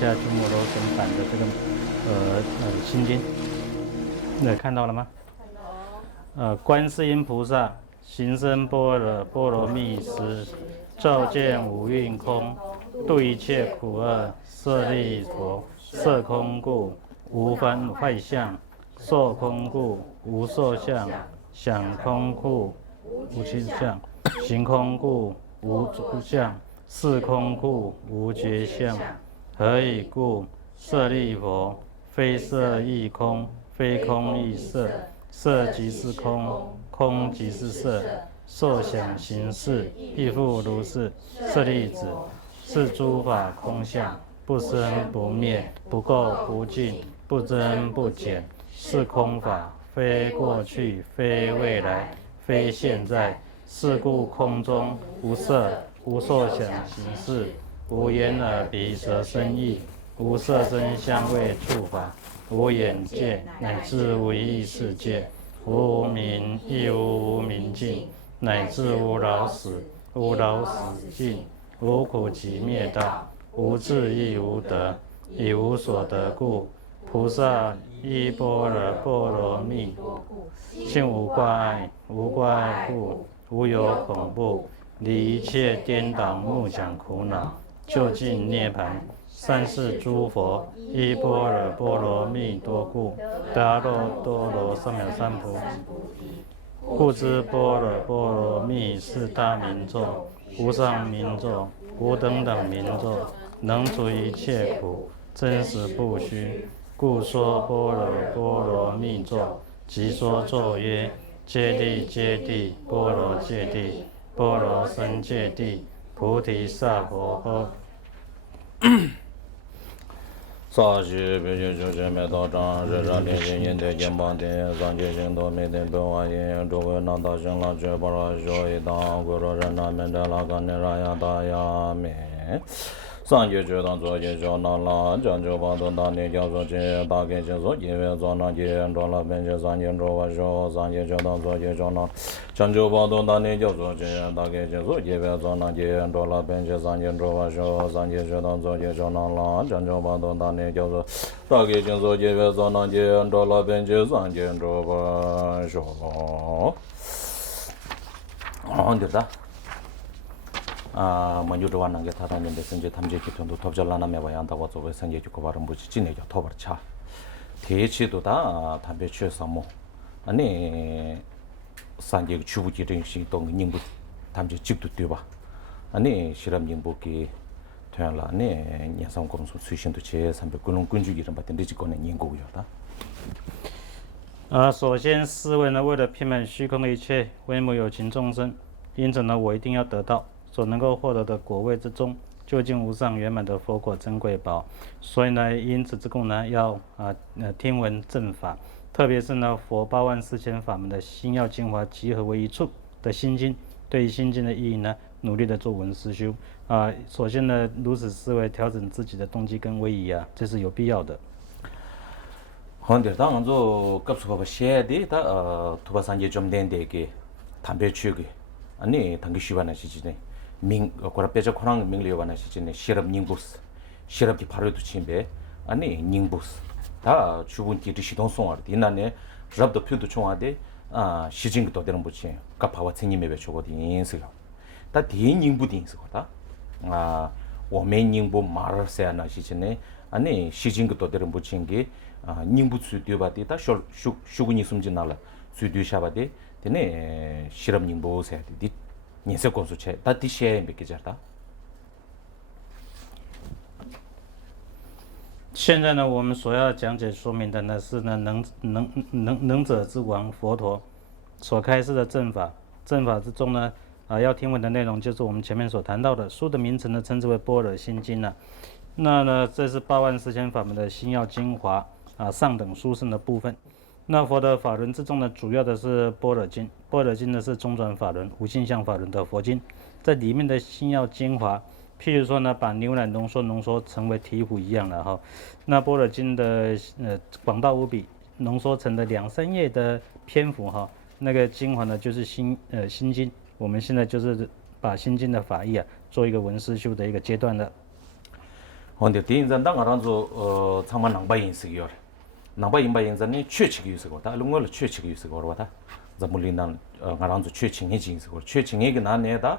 下鸠摩罗什版的这个心经，看到了吗？观世音菩萨行深般若波罗蜜时，照见五蕴空，度一切苦厄。舍利弗，色空故，无分坏相；受空故，无受相；想空故，无亲相；行空故，无住相；事空故，无觉相。何以故？舍利弗，非色亦空，非空亦色。色即是空，空即是色。受想行识，亦复如是。舍利子，是诸法空相，不生不灭，不垢不净，不增不减，是空法，非过去，非未来，非现在。是故空中无色，无受想行识，无眼耳鼻舌身意，无色声香味触法，无眼界，乃至无意识界，无无明，亦无无明尽，乃至无老死，无老死尽，无苦集灭道，无智亦无得，以无所得故，菩萨依般若波罗蜜，性无挂碍，无挂碍故，无有恐怖，离一切颠倒梦想苦恼，究竟涅槃。三世诸佛依般若波罗蜜多故，得阿耨多罗三藐三菩提。故知般若波罗蜜是大明咒，无上明咒，无等等明咒，能除一切苦，真实不虚。故说般若波罗蜜咒，即说咒曰：揭谛揭谛，波罗揭谛，波罗僧揭谛，菩提萨婆诃。萨悉比丘修行灭道障，日常天行因天见邦天，三界行多灭天本华严，诸位那大行了觉波罗修一当，故罗人那面的拉干尼拉呀大呀灭。三界觉当作业小那拉，将就巴多大念教所见，大概行所因为做那见，着了本界三界着瓦修，三界觉当作业小那，将就巴多大念教所见，大概行所因为做那见，着了本界三界着瓦修，三界觉当作业小那拉，将就巴多大念教所，大概行所因为做那见，着了本界三界着瓦修。对的。먼저 좋아하는 게 타다니는데 선제 탐지 기통도 톱절라나 매와양다고 저거 선제 주고 바로 뭐지 진내죠 토벌차 대치도 다 담배 취해서 뭐 아니 산제 주부지 정신 또 님부 담지 직도 뛰어봐 아니 실험 님부기 퇴할라네 녀상 공수 수신도 제 300군은 군주기를 받던 리지권의 인고요다 首先思维呢，为了遍满虚空的一切微母有情众生，因此呢，我一定要得到所能够获得的果位之中，究竟无上圆满的佛果珍贵宝。所以呢，因此之故呢，要听闻正法，特别是呢，佛84000法门的心要精华集合为一处的心经，对于心经的意义呢，努力的做闻思修首先呢，如此思维调整自己的动机跟威仪这是有必要的。근데 당조 급수가 셰디 다 투바산제 좀 된데게 담배 취기 아니 당기 쉬바나 시지네 민 거라 빼져 코랑 민리오바나 시지네 시럽 닝부스 시럽기 바로도 침배 아니 닝부스 다 주분기 시동 송아르 디나네 잡도 표도 총하데 시징도 되는 부치 까파와 생님에 배초거든 인스가 다 대닝부디 인스거다 我们宁不马尔塞那些呢？아니 시징도 되는 부치인게 닝부 수디바디 다 슈구니 숨진나라 수디샤바디 되네 실험 닝부 세디 녀석 건수체 다 디시에 몇개자다 现在呢，我们所要讲解说明的呢是呢能者之王佛陀所开示的正法，正法之中呢要听闻的内容就是我们前面所谈到的，书的名称呢称之为般若心经那呢这是84000法门的心要精华上等殊胜的部分。那佛的法轮之中呢，主要的是般若经，般若经呢是中转法轮、无性相法轮的佛经，在里面的心要精华，譬如说呢，把牛奶浓缩成为醍醐一样了那般若经的广大无比，浓缩成的2-3页的篇幅那个精华呢就是心经。我们现在就是把心经的法义做一个闻思修的一个阶段了。 근데 대인전 당가란조 참마 낭바인 쓰기요. 낭바인 바인전이 최치기 유스고 다 롱걸 최치기 유스고 거다. 자물리난 가란조 최칭이 진스고 최칭이 나네다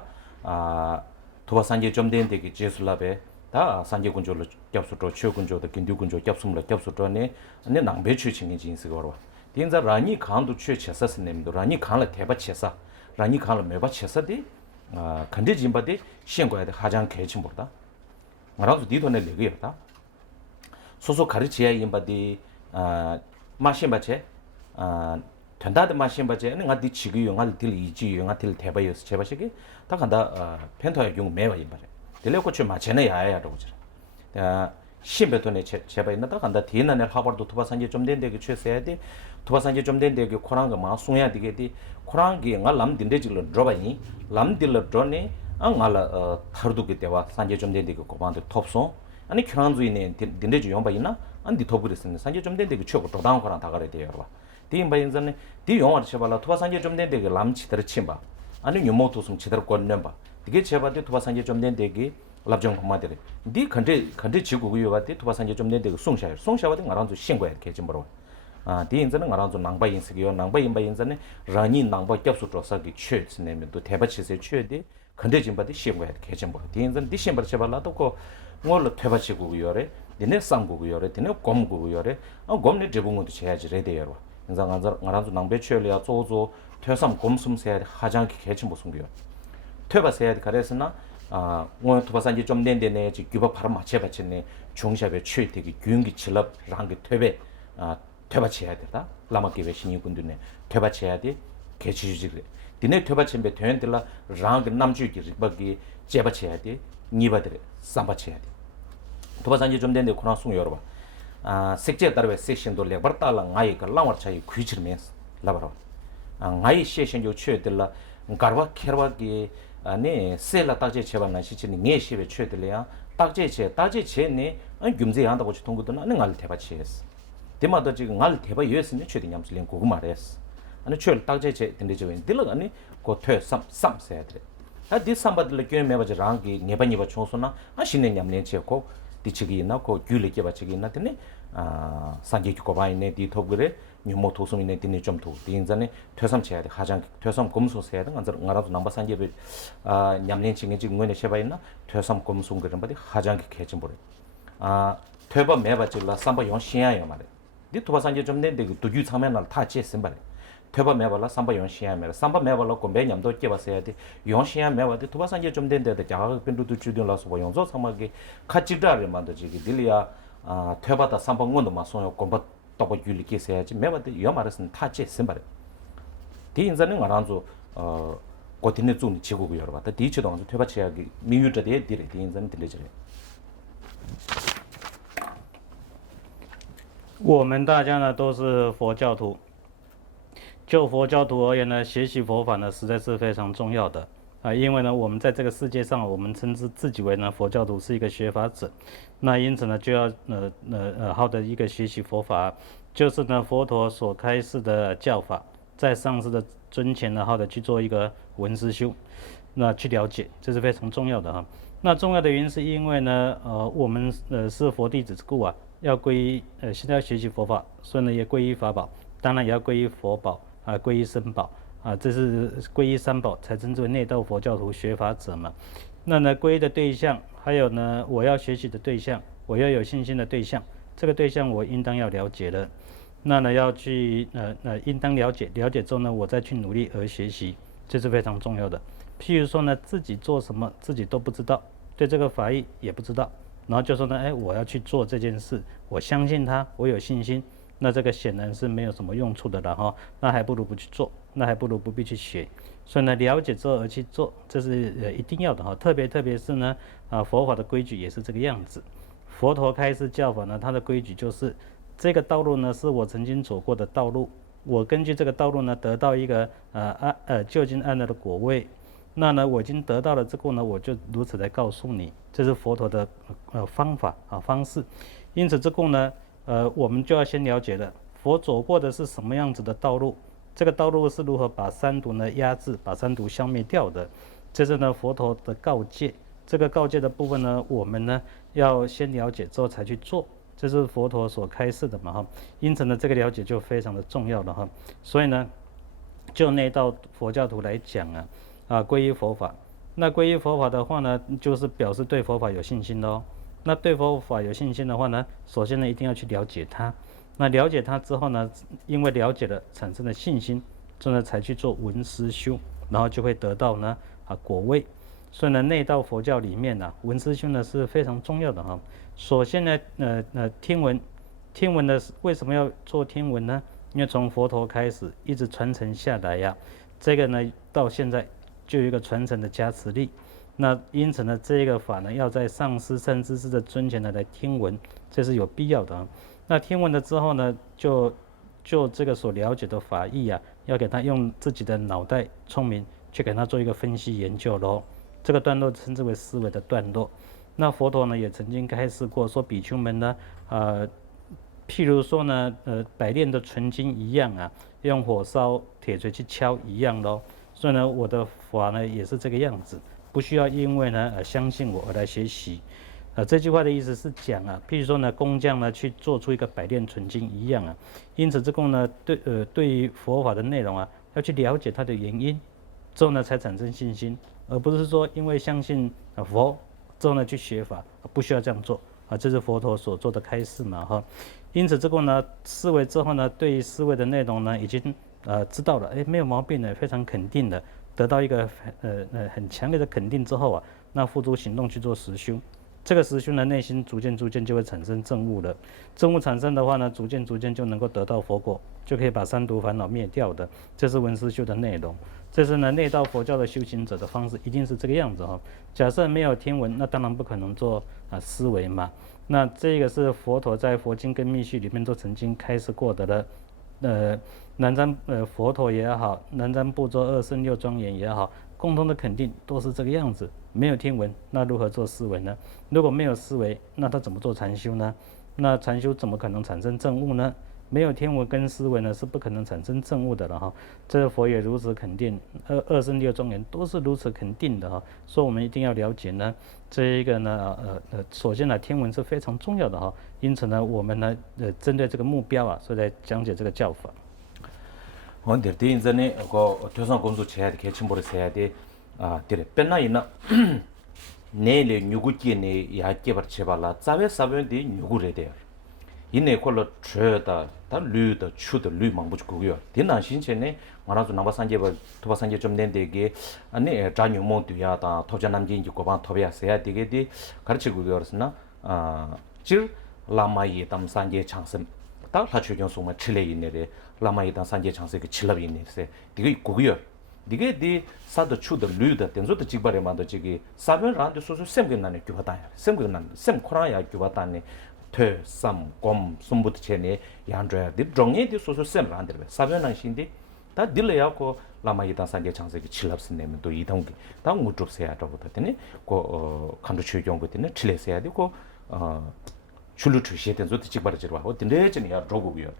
도바산제 좀 된데기 제술라베 다 산제 군조로 겹수로 최군조도 긴두 군조 겹수물로 겹수로네 아니 낭배 최칭이 진스고 거. 대인자 라니 칸도 최체사스님도 라니 칸을 대바체사 라니 칸을 매바체사디 간데 진바디 시행과에 하장 개침보다 말아서 디도네 레기였다. 소소 가르치야 임바디 마신바체 된다데 마신바체 내가 디 지구 영화를 딜 이지 영화 딜 대바이스 제바시기 다 간다 펜터의 용 매와 임바제. 딜레고 좀 마체네 야야라고 저라. 신베톤에 제바 있나다 간다 디나네 하버도 투바산지 좀 된데게 최세야 돼. 투바산지 좀 된데게 코랑가 마 숭야 되게디 코랑기 nga lam dindeji로 드로바니 람 딜러 드로네 angala tharduke tewa sanje jomde de ko bande topso ani khranzuine dindeji yomba ina andi topgresne sanje jomde de choko dodang koran dagare de yorba di bainzane di yomar chebala tuba sanje jomde de lam chidar chimba ani nyumoto sum chidar kon nemba dige chebade tuba sanje jomde de labjong khomadere di khande chigu yoba de tuba sanje jomde de songsha de ngaranzu shingwa ke jimbro di 인자는 ngaranzu nangba insigiyo nangba inba 인자는 rani nangba gyapsu trosa gi chue tsneme do teba chise chue de khande jimba de shimwa de kejimbo di 인자는 di shimba chebala to ko ngol teba chigu yore dine samgu yore dine gomgu yore gomne jebungu de cheyaji rede yoro 인자 ngaranzu nangbe chuelia zozo 퇴삼 gomsum se 하장 kejimbo sungyo teba se 가래서나 ngol tubasanji 좀 nen데네 지 규바 바로 맞춰 받쳤네 중샵에 chue 되기 gyungi chilap rangi tebe 퇴바치해야 되다. 라마기베 신이군들네 퇴바치해야 돼. 개치주지. 디네 퇴바치면 되는들라 랑 남주기 버기 제바치해야 돼. 니바들 삼바치해야 돼. 도바산지 좀 된데 코나 숭 여러 봐. 색제 따르베 섹션도 레버탈라 나이가 라마차이 귀치르면서 라바로. 나이 세션 요 취에들라 가르와 케르와기 아니 셀라 따제 제반나 시치니 녜시베 취에들이야. 따제체네 금제 한다고 통고도 나는 알 퇴바치했어. 대마도 지금 알 대바 유에스는 최대 냠슬린 고구 말했어. 아니 최를 딱제제 된대죠. 딜러 아니 고퇴 삼 세야 돼. 디 삼바들 교회 매버지 랑기 네바니바 총소나 신내 냠낸 체고 디치기 있나 고 귤리게 바치기 있나 되네. 산지 고바이네 디 톱그레 뉴모 도송이네 디네 좀도 디인자네 퇴삼 체야 돼. 하장 퇴삼 검소 세야 돼. 안자라도 넘버 산지베 냠낸 칭에 지금 뭐네 셔바 있나? 퇴삼 검송 그런 바디 하장기 개좀 버려. 퇴바 매바질라 삼바 용 신야요 말해. 디 투바산제 좀 낸데 그 두규 참면을 다 제스발 퇴바 매발라 삼바 용시야메 삼바 매발라 곰베 냠도 깨바서야 돼 용시야 매바데 투바산제 좀 된데 자가 빈도도 주든라서 뭐 용조 삼마게 카치다를 만들지기 딜리아 퇴바다 삼바 원도 마소요 곰바 또고 줄리케서야지 매바데 요마르스는 다 제스발 디 인자는 알아서 고티네 좀 지고고 여러 봤다 디치도 퇴바치야기 미유저데 디레 디 인자는 들리지래 我们大家呢都是佛教徒，就佛教徒而言呢，学习佛法呢实在是非常重要的因为呢我们在这个世界上，我们称之自己为呢佛教徒是一个学法者，那因此呢就要好的一个学习佛法，就是呢佛陀所开示的教法，在上师的尊前呢好的去做一个闻思修，那去了解，这是非常重要的哈。那重要的原因是因为呢我们是佛弟子之故要皈依现在要学习佛法，所以呢也皈依法宝，当然也要皈依佛宝皈依僧宝这是皈依三宝才称之为内道佛教徒学法者嘛。那呢皈依的对象，还有呢我要学习的对象，我要有信心的对象，这个对象我应当要了解的，那呢要去应当了解，了解之后呢我再去努力而学习，这是非常重要的。譬如说呢自己做什么自己都不知道，对这个法义也不知道，然后就说呢我要去做这件事，我相信他，我有信心，那这个显然是没有什么用处的了哈，那还不如不去做，那还不如不必去学。所以呢了解之后而去做，这是一定要的哈。特别是呢佛法的规矩也是这个样子。佛陀开示教法呢，它的规矩就是这个道路呢是我曾经走过的道路，我根据这个道路呢得到一个就近安乐的果位，那呢我已经得到了之后呢，我就如此来告诉你，这是佛陀的方法方式。因此之后呢我们就要先了解了佛走过的是什么样子的道路，这个道路是如何把三毒呢压制，把三毒消灭掉的，这是呢佛陀的告诫，这个告诫的部分呢，我们呢要先了解之后才去做，这是佛陀所开示的嘛哈。因此呢，这个了解就非常的重要了哈。所以呢，就内道佛教徒来讲皈依佛法。那皈依佛法的话呢，就是表示对佛法有信心的哦。那对佛法有信心的话呢，首先呢一定要去了解它。那了解它之后呢，因为了解了产生的信心，之后呢才去做闻思修，然后就会得到呢果位。所以呢，内道佛教里面闻思修呢是非常重要的哈。首先呢，听闻的为什么要做听闻呢？因为从佛陀开始一直传承下来这个呢到现在就有一个传承的加持力。那因此呢，这个法呢要在上师善知识的尊前来听闻，这是有必要的那听闻了之后呢，就这个所了解的法义要给他用自己的脑袋聪明去给他做一个分析研究咯。这个段落称之为思维的段落。那佛陀呢也曾经开示过，说比丘们呢，譬如说呢，百炼的纯金一样用火烧铁锤去敲一样咯。所以呢，我的法呢也是这个样子，不需要因为呢相信我而来学习。这句话的意思是讲譬如说呢，工匠呢去做出一个百炼纯金一样因此这个呢，对于佛法的内容要去了解它的原因，之后呢才产生信心，而不是说因为相信佛之后呢去学法，不需要这样做这是佛陀所做的开示嘛哈。因此这个呢，思维之后呢，对于思维的内容呢，已经知道了，没有毛病的，非常肯定的，得到一个很强烈的肯定之后那付诸行动去做实修。这个实修呢，内心逐渐就会产生证悟了。证悟产生的话呢，逐渐就能够得到佛果，就可以把三毒烦恼灭掉的。这是闻思修的内容。这是呢，内道佛教的修行者的方式，一定是这个样子假设没有听闻，那当然不可能做思维嘛。那这个是佛陀在佛经跟密续里面都曾经开示过的了。南瞻佛陀也好，南瞻部洲二圣六庄严也好，共同的肯定都是这个样子。没有听闻，那如何做思维呢？如果没有思维，那他怎么做禅修呢？那禅修怎么可能产生证悟呢？没有听闻跟思维呢，是不可能产生证悟的了哈。这个佛也如此肯定，二圣六庄严都是如此肯定的所以我们一定要了解呢，这一个呢，首先听闻是非常重要的因此呢，我们呢，针对这个目标所以来讲解这个教法。근데 인전에 그 교선 공부 해야 돼. 개침보를 해야 돼. 되래. 변나이나 내래 누구끼네 야께 버쳐발라. 자베 사변데 누구래 돼요. 이내 콜로 죄다 다 류다 추다 류 망부고요. 되나 신체네 말아서 나바산제 도바산제 좀 된데게 아니 자뉴모도야다 토자남진 고반 토비아세야 되게디 가르치고 그러스나 질 라마이 담산제 창선 다 하추경 소마 칠레 있네데 라마이단 산제 창세기 칠럽이 있네세 이게 고고요 이게 디 사도 추더 류더 된소도 직발에 만도 지기 사변란데 소소 셈근나네 규바다 셈근난 셈 코라야 규바다네 퇴삼곰 숨부터 체네 양저야 디 종예디 소소 셈란데 사변란 신디 다 딜레야고 라마이단 산제 창세기 칠럽스네면 또 이동기 다 무줍세야 저부터더니 고 간도 추경부터는 칠레세야 되고 출루 출시했던 소도 직발지로 하고 딘데지야 조고고요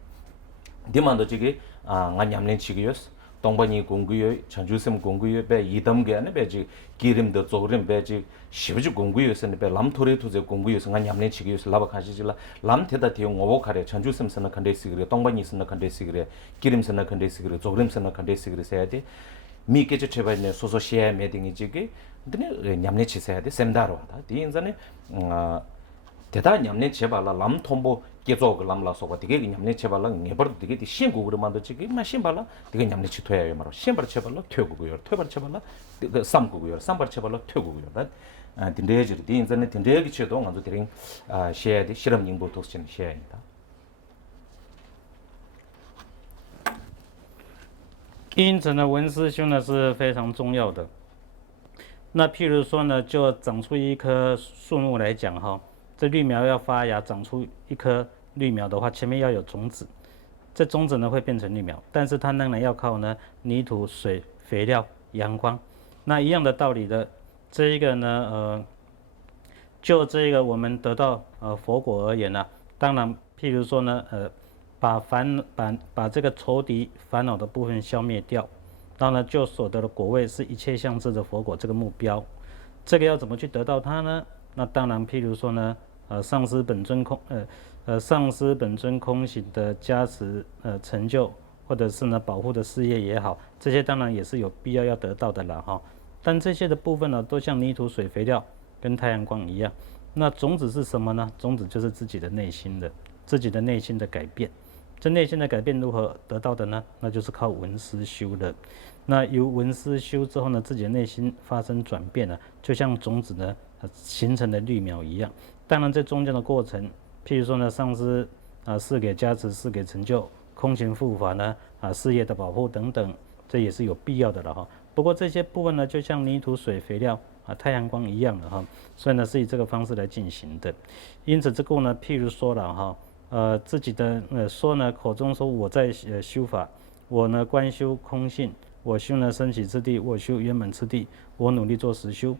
디만도 지기 냠낸 치기요스 동반이 공구요 전주섬 공구요 배 이담게 안에 배지 기름도 조름 배지 시부지 공구요스네 배 람토레 투제 공구요스 냠낸 치기요스 라바카지질라 람테다 디용 오보카레 전주섬선나 컨데스 그래 동반이 선나 컨데스 그래 기름선나 컨데스 그래 조름선나 컨데스 그래 해야돼 미케체 제발네 소소시에 메딩이 지기 근데 냠낸 치세야 돼 셈다로 하다 디인자네 대다 냠네 제발라 람톰보 계속 람라서가 되게 냠네 제발라 네버 되게 신국으로 만들지기 마신발라 되게 냠네 치토야요 말아 신발 제발라 퇴고고요 퇴발 제발라 그 삼고고요 삼발 제발라 퇴고고요 다 딘데지 딘전에 딘데기 치도 안도 드링 셰야디 실험 닝보 도스친 셰야입니다. 因此呢，闻思修呢是非常重要的。那譬如说呢，就长出一棵树木来讲这绿苗要发芽长出一棵绿苗的话，前面要有种子，这种子呢会变成绿苗，但是它仍然要靠呢泥土、水、肥料、阳光。那一样的道理的，这一个呢就这个我们得到佛果而言当然譬如说呢把这个仇敌烦恼的部分消灭掉，当然就所得的果位是一切相智的佛果这个目标。这个要怎么去得到它呢？那当然，譬如说呢，上师本尊空行的加持成就，或者是呢保护的事业也好，这些当然也是有必要得到的了哈。但这些的部分呢，都像泥土、水、肥料跟太阳光一样。那种子是什么呢？种子就是自己的内心的改变。这内心的改变如何得到的呢？那就是靠闻思修的。那由闻思修之后呢，自己的内心发生转变了，就像种子呢形成的绿苗一样。当然，在中间的过程，譬如说呢，上师赐给加持，赐给成就，空行护法呢事业的保护等等，这也是有必要的了哈。不过这些部分呢，就像泥土、水、肥料太阳光一样的哈，所以呢是以这个方式来进行的。因此这个呢，譬如说了哈，自己的说呢，口中说我在修法，我呢观修空性，我修呢升起次第，我修圆满次第，我努力做实修。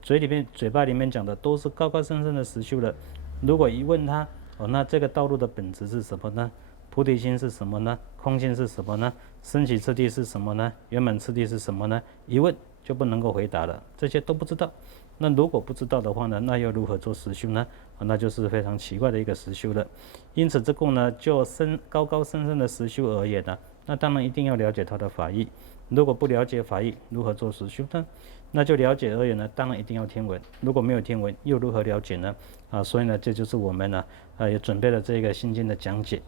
嘴巴里面讲的都是高高深深的实修了。如果一问他，那这个道路的本质是什么呢？菩提心是什么呢？空性是什么呢？升起次第是什么呢？圆满次第是什么呢？一问就不能够回答了，这些都不知道。那如果不知道的话呢，那又如何做实修呢？那就是非常奇怪的一个实修了。因此这个呢，就高高深深的实修而言呢，那当然一定要了解它的法义。如果不了解法义，如何做实修呢？那就了解而言呢，当然一定要听闻。如果没有听闻，又如何了解呢？所以呢，这就是我们呢，也准备了这个心经的讲解。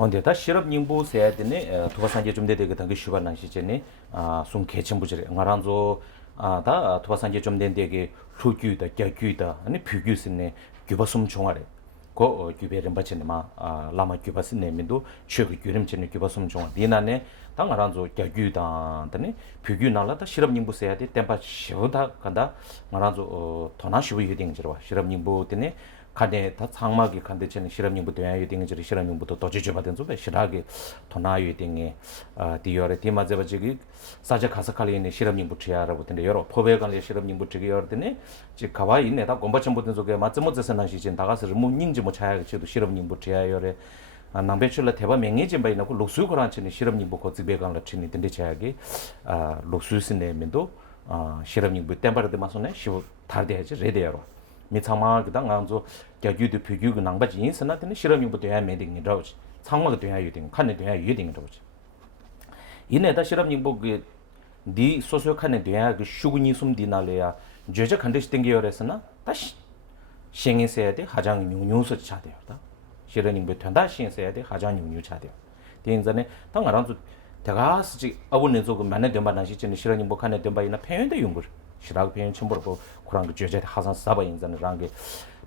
근데 다 실업 닝부 세야 되네 도바산제 좀 되게 당기 슈바난 시제네 아송 개침부지래 ngaranzo 다 도바산제 좀 된데게 후규다 갸규다 아니 퓨규스네 규바숨 총아래 고 규베름 받치네 마 라마 규바스네 민도 최고 규름치네 규바숨 총아 비나네 당 ngaranzo 갸규다 되네 퓨규나라다 실업 닝부 세야 돼 템파 쉬어다 간다 ngaranzo 도나 쉬고 유딩지로 실업 닝부 되네 간에 다 상막이 간대체는 실험용부 대야 유딩을 실험용부터 도지주 받은 좀 실하게 도나 유딩에 디어레 디마제바지기 사제 가사칼리네 실험용부 취하라고 근데 여러 포배관리 실험용부 취기 여르더니 지 가와이 내다 공부점 보던 속에 맞지 못해서 나시진 다가서 문인지 뭐 차야 지도 실험용부 취하여래 남배출라 대바 명예진 바이 놓고 록수고란 치는 실험용부 고즈배관라 치는 든데 차야기 록수스네면도 실험용부 템바르데 마소네 시부 다르대야지 레데여로 미창마기다 간조 갸규드 퓨규그 낭바지 인스나드는 실험용부터 해야 매딩이 라우지 창마가 돼야 유딩 칸에 돼야 유딩이 라우지 이내다 실험용부 그네 소소 칸에 돼야 그 슈군이 숨디날래야 제자 컨디션 땡겨여서나 다시 시행해야 돼 하장 용용서 차대요다 실험용부 된다 시행해야 돼 하장 용용 차대요 대인전에 당가랑도 대가스지 아버님 조금 만에 된바나 시전에 실험용부 칸에 된바이나 표현도 용거 시라고 표현 첨부로 그런 거 제제 하산 사바 인자는 랑게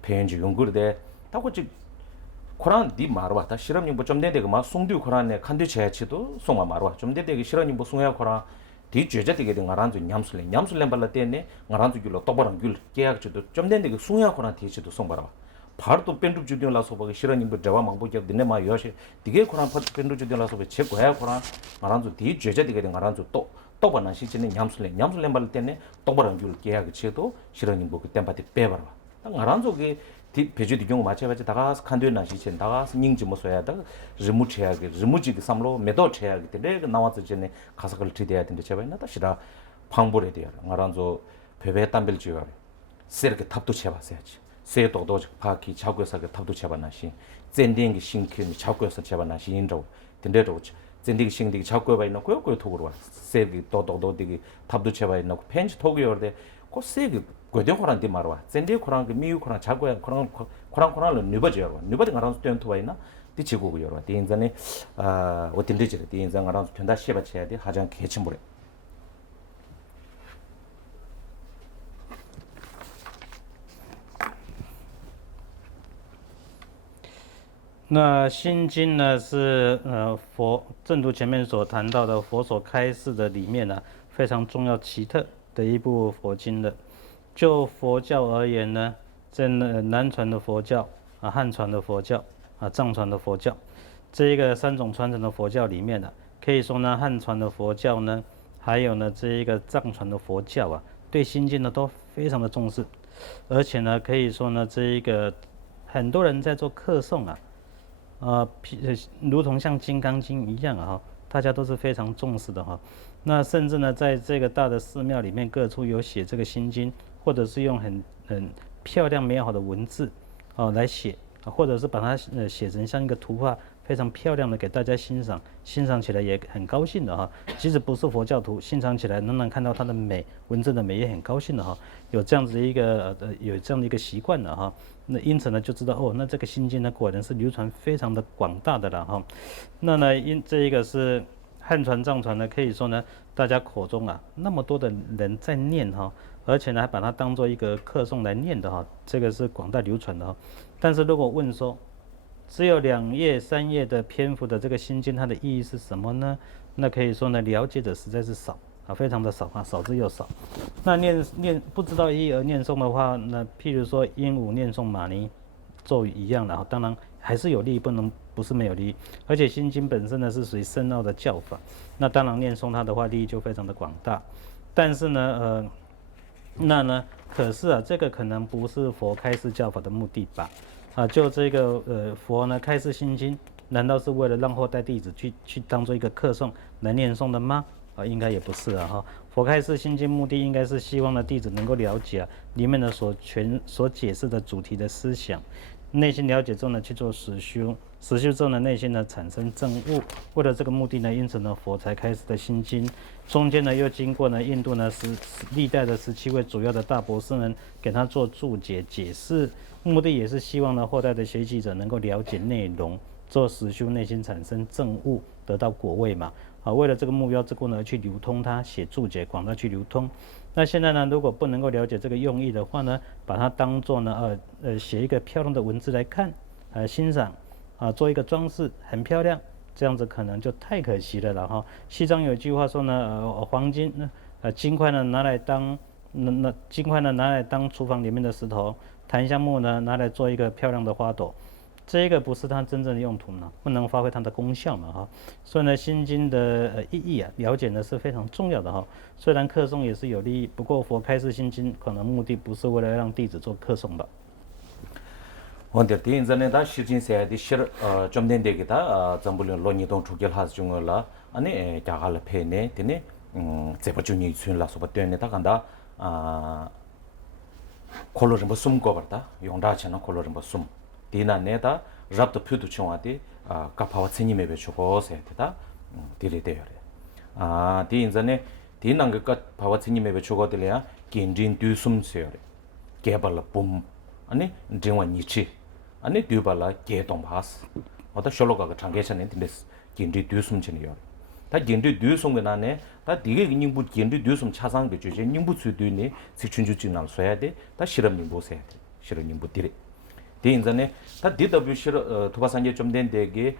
표현지 연구를 타고지 코란 디 마르와다 실험님 뭐좀 내대가 막 송두 코란에 칸디 제치도 송마 마르와 좀 내대가 실험님 뭐 송야 코란 디 제제 되게 된 가란주 냠술래 발라 때네 가란주 줄로 또바랑 줄 계약주도 좀 내대가 송야 코란 디치도 송바라 바로 또 벤룩 주디올라서 보기 실험님 뭐 저와 망보게 되네 마 요시 디게 코란 벤룩 주디올라서 왜 체고야 코란 가란주 디 제제 되게 된 가란주 또 번한 시즌에 냠술래 발 때네 또바랑 줄 계약 치도 실험님 뭐 그때 바티 빼버라 딱 가란주게 배주디 경우 마찬가지 다가서 칸되나 시즌 다가서 닝지 뭐 써야 다 리무치하게 리무지기 삼로 메도 쳐야기 때문에 나와서 전에 가서 걸 트대야 된다 제발 나다 싫어 방불에 돼요 가란주 배배 담벨 지어 세르게 탑도 쳐봤어야지 세도도 파키 자고서 그 탑도 쳐봤나시 젠딩기 신키니 자고서 쳐봤나시 인도 된대로 젠딩기 신디기 자고 봐 놓고 그 도구로 와 세기 도도도 되게 탑도 쳐봐 놓고 펜치 토기어데 그 세기 고대호란데 말와 젠디 코랑 그 미유 코랑 자고야 코랑을 느버져요 느버진 가라서 된토 와이나 디치고고 여러 대인전에 어딘데지 대인전 가라서 된다 시바 쳐야 돼 하장 개침물에那心经呢是佛正如前面所谈到的佛所开示的里面呢非常重要奇特的一部佛经的。就佛教而言呢，在南传的佛教汉传的佛教藏传的佛教这一个三种传承的佛教里面呢，可以说呢汉传的佛教呢，还有呢这一个藏传的佛教对心经呢都非常的重视，而且呢可以说呢这一个很多人在做课诵如同像《金刚经》一样大家都是非常重视的那甚至呢，在这个大的寺庙里面，各处有写这个心经，或者是用很漂亮美好的文字来写，或者是把它写成像一个图画，非常漂亮的给大家欣赏，欣赏起来也很高兴的哈。即使不是佛教徒，欣赏起来能看到它的美，文字的美也很高兴的哈。有这样子的一个有这样的一个习惯的哈。那因此呢，就知道哦，那这个心经呢，果然是流传非常的广大的了哈。那呢，因这一个是汉传藏传呢，可以说呢，大家口中那么多的人在念哈，而且呢还把它当做一个课诵来念的哈，这个是广大流传的哈。但是如果问说，只有2页3页的篇幅的这个心经，它的意义是什么呢？那可以说呢，了解者实在是少非常的少少之又少。那念不知道意义而念诵的话，那譬如说鹦鹉念诵玛尼咒语一样的，当然还是有利益，不是没有利益。而且心经本身呢是属于深奥的教法，那当然念诵它的话，利益就非常的广大。但是呢，可是这个可能不是佛开示教法的目的吧？就这个佛呢开示心经，难道是为了让后代弟子去当做一个课诵来念诵的吗？应该也不是哈。佛开示心经目的应该是希望呢弟子能够了解里面的所解释的主题的思想，内心了解之后呢去做实修，实修之后呢内心呢产生证悟。为了这个目的呢，因此呢佛才开始的心经，中间呢又经过呢印度呢历代的17位主要的大博士们给他做注解解释，目的也是希望呢后代的学习者能够了解内容，做实修，内心产生证悟，得到果位嘛。为了这个目标之故呢，去流通它，写注解，广大去流通。那现在呢，如果不能够了解这个用意的话呢，把它当做呢写一个漂亮的文字来看，欣赏，做一个装饰，很漂亮，这样子可能就太可惜了哈。西藏有一句话说呢，黄金金块呢拿来当金块呢拿来当厨房里面的石头，檀香木呢拿来做一个漂亮的花朵。这个不是它真正的用途呢，不能发挥它的功效嘛哈。所以呢，心经的意义了解呢是非常重要的哈。虽然课诵也是有利益，不过佛开示心经可能目的不是为了让弟子做课诵吧。원데 인자네다 시진세디 시 점된데기다 점불 로니동 주결 중을라 아니 야갈 페네 되네 제버주니 춘라 소바되네다 간다 콜로르 뭐 숨고 버다 용다체나 콜로르 뭐 숨. 디나네다 잡도 표도 총아디 까파와 스님에베 초고세다 디레데요레 디인자네 디난가 파와 스님에베 초고들이야 긴진 뒤숨세요레 개발라 봄 아니 진원 니치 아니 뒤발라 개동바스 어다 셜로가가 장계천에 딘데스 긴지 뒤숨치니요 다 긴지 뒤숨게나네 다 디게 닝부 긴지 뒤숨 차상게 주제 닝부 수드니 시춘주진날 써야돼 다 실험님 보세요 실험님 부디레 디인자네 다 DW 실 토바산제 좀 된데게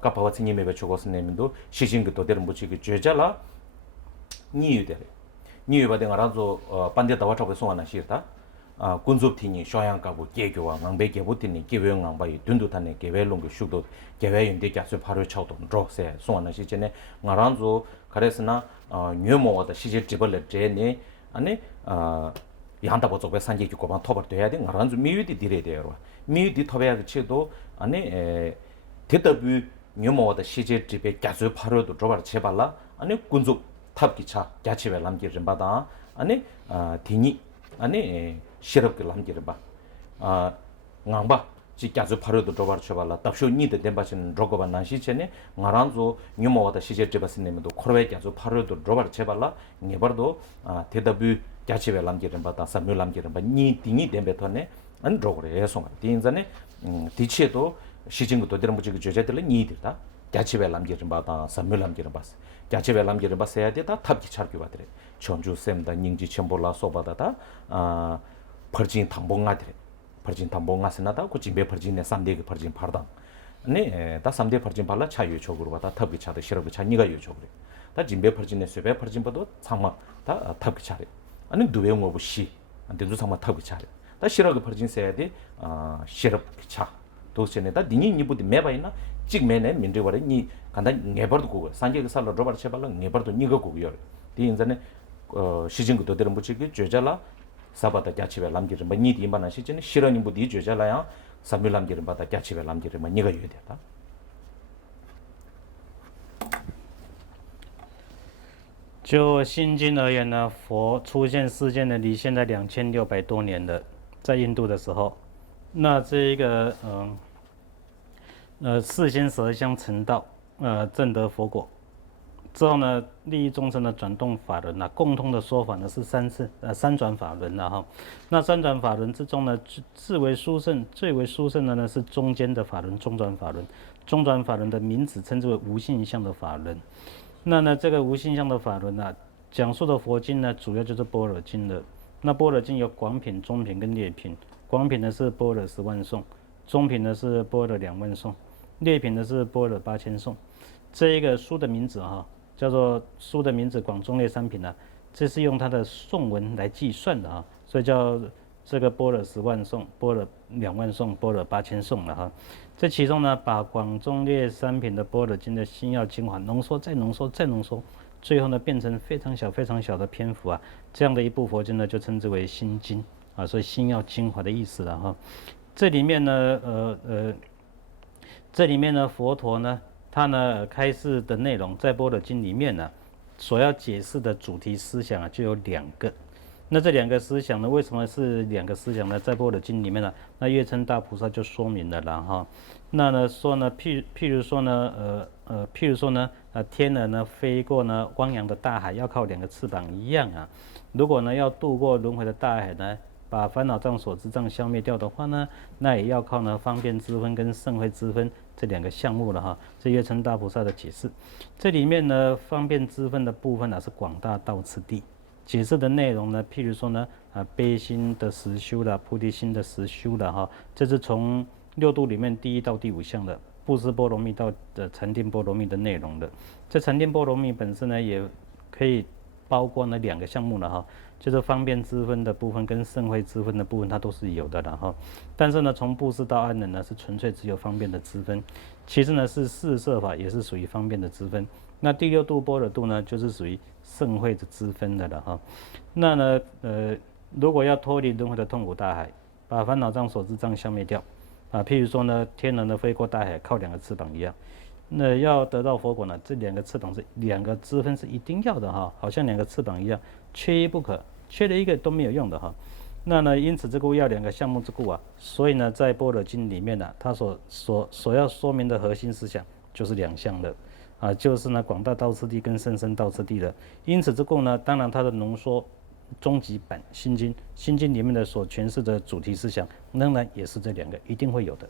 까파와 스님에 배초고스님도 시신그도 데른 부치기 죄자라 니유데 니유바데 알아서 반데다 와차고 송하나 시다 군족티니 쇼양가부 개교와 망배개부티니 개외영랑바이 둔두탄네 개외롱게 슈도 개외인데 갸스 바로 차도 로세 송하나 시전에 나란조 가레스나 뉘모와다 시질 집을 제네 아니 양다보 쪽에 산지 교고반 토벌 돼야 돼. 나란주 미유디 디레 돼요. 미유디 토베야 치도 아니 대답이 뉘모와다 시질 집에 갸스 바로도 줘봐 제발라 아니 군족 탑기차 갸치베 남기 좀 받아 아니 디니 아니 시럽게 남기를 봐. 낭바 지까지 바로도 줘봐 줘발라 답쇼니데 덴바신 로고바 난시체네 나란조 뉴모와다 시제제바스님도 코르베까지 바로도 줘봐 제발라 네버도 대답이 갸치베 남기를 받아 삼묘 남기를 봐 니딩이 덴베토네 안 로고레 예송아 딘자네 디치에도 시징부터 데르무지 주제들이 니들다 갸치베 남기를 받아 삼묘 남기를 봤어 갸치베 남기를 봤어야 되다 탑기 차르기 받으래 전주 쌤다 닝지 첨볼라 소바다다 퍼진 탐봉아들에 퍼진 탐봉아스나다 고진베 퍼진네 삼대게 퍼진 파르당 네 다 삼대 퍼진 발라 차유 쪽으로 받아 탑기 차도 싫어고 차니가 요쪽으로 다 진베 퍼진네 쇠베 퍼진 봐도 상마 다 탑기 차래 아니 두웨용 없이 안데도 상마 탑기 차래 다 싫어고 퍼진 세야데 싫어 차 도스네 다 니니 니부디 매바이나 찍매네 민데버리 니 간다 네버도 고고 산게 살로 로버 쳐발라 네버도 니가 고고요 디인자네 시징도 데름 붙이기 죄자라 사바다 갸치베 남기를 뭐 니디 임바나 시진은 실언이 부디 죄자라야 삼밀 남기를 받아 갸치베 남기를 뭐 니가 해야 된다. 就心经而言呢，佛出现世间呢，离现在2600多年了，在印度的时候，那这一个四心十二相成道，证得佛果之后呢，利益众生的转动法轮共通的说法呢是三转法轮哈。那三转法轮之中呢，最为殊胜的呢是中间的法轮，中转法轮。中转法轮的名字称之为无性相的法轮。那呢，这个无性相的法轮讲述的佛经呢，主要就是般若经了。那般若经有广品、中品跟略品。广品呢是般若10万颂，中品呢是般若2万颂，略品呢是般若8000颂。这一个书的名字叫做书的名字广中略三品这是用它的颂文来计算的所以叫这个般若10万颂、般若2万颂、般若8000颂了这其中呢，把广中略三品的般若经的心要精华浓缩，再浓缩，再浓缩，最后呢变成非常小的篇幅这样的一部佛经呢，就称之为心经所以心要精华的意思了这里面呢，佛陀呢，他呢开示的内容，在般若经里面呢，所要解释的主题思想就有2个。那这2个思想呢，为什么是2个思想呢？在般若经里面呢，那月称大菩萨就说明了啦那呢说呢，譬如说呢，天鹅呢飞过呢汪洋的大海，要靠2个翅膀一样如果呢要渡过轮回的大海呢，把烦恼障、所知障消灭掉的话呢，那也要靠呢方便之分跟胜慧之分这2个项目了这月称大菩萨的解释，这里面呢方便之分的部分是广大道次第。解释的内容呢，譬如说呢，悲心的实修啦，菩提心的实修啦这是从6度里面第1到第5项的布施波罗蜜到禅定波罗蜜的内容的。这禅定波罗蜜本身呢，也可以包括呢2个项目了就是方便之分的部分跟胜慧之分的部分，它都是有的了但是呢，从布施到安忍呢，是纯粹只有方便的之分。其次呢，是四摄法也是属于方便的之分。那第6度般若度呢，就是属于胜慧的之分的了那呢，如果要脱离轮回的痛苦大海，把烦恼障、所知障消灭掉譬如说呢，天人呢飞过大海，靠2个翅膀一样。那要得到佛果呢，这2个翅膀是2个之分是一定要的好像2个翅膀一样，缺一不可，缺了一个都没有用的那呢，因此之故要2个项目之故所以呢，在般若经里面它所要说明的核心思想就是2项的就是呢广大道次第跟甚深道次第的。因此之故呢，当然它的浓缩终极版心经里面的所诠释的主题思想，仍然也是这2个，一定会有的。